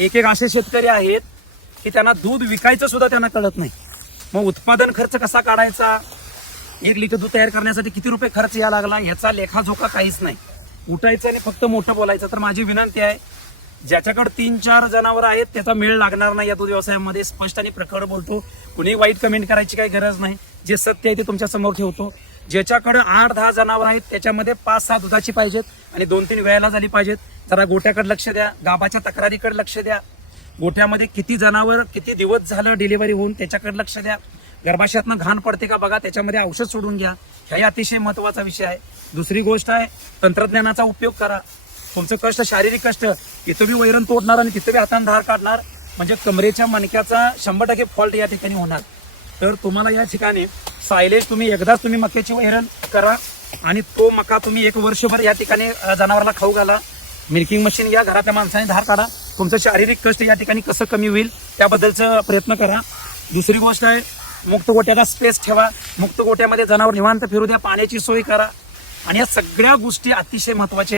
एक एक असे शेतकरी आहेत की त्यांना दूध विकायचं सुद्धा त्यांना कळत नाही. मग उत्पादन खर्च कसा काढायचा, 1 लिटर दूध तयार करण्यासाठी किती रुपये खर्च यायला लागला याचा लेखाजोखा काहीच नाही. उठायचं आणि फक्त मोठं बोलायचं. तर माझी विनंती आहे, ज्याच्याकडे 3-4 जनावर आहेत त्याचा मेळ लागणार नाही या दूध व्यवसायामध्ये. स्पष्ट आणि प्रखर बोलतो. कुणी वाईट कमेंट करायची काही गरज नाही. जे सत्य आहे ते तुमच्या समोर ठेवतो. ज्याच्याकडे 8-10 जनावर आहेत त्याच्यामध्ये 5-6 दुधाची पाहिजेत आणि 2-3 वेळेला झाली पाहिजेत. जरा गोट्याकडे लक्ष द्या, गाभाच्या तक्रारीकडे लक्ष द्या, गोठ्यामध्ये किती जनावर किती दिवस झालं डिलिव्हरी होऊन त्याच्याकडे लक्ष द्या, गर्भाशयातनं घाण पडते का बघा, त्याच्यामध्ये औषध सोडून घ्या. हाही अतिशय महत्वाचा विषय आहे. दुसरी गोष्ट आहे, तंत्रज्ञानाचा उपयोग करा. तुमचं कष्ट, शारीरिक कष्ट, इथं बी वैरण तोडणार आणि तिथं बी हाताने धार काढणार, म्हणजे कमरेच्या मणक्याचा 100% फॉल्ट या ठिकाणी होणार. तर तुम्हाला या ठिकाणी सायलेज तुम्ही एकदाच तुम्ही मक्याची वैरण करा आणि तो मका तुम्ही 1 वर्षभर या ठिकाणी जनावराला खाऊ घाला. मिल्किंग मशीन घ्या, घरातल्या माणसाने धार काढा. तुमचं शारीरिक कष्ट या ठिकाणी कसं कमी होईल त्याबद्दलचा प्रयत्न करा. दुसरी गोष्ट आहे, मुक्त गोट्याचा स्पेस ठेवा. मुक्त गोट्यामध्ये जनावर निवांत फिरू द्या, पाण्याची सोय करा. आणि या सगळ्या गोष्टी अतिशय महत्वाच्या.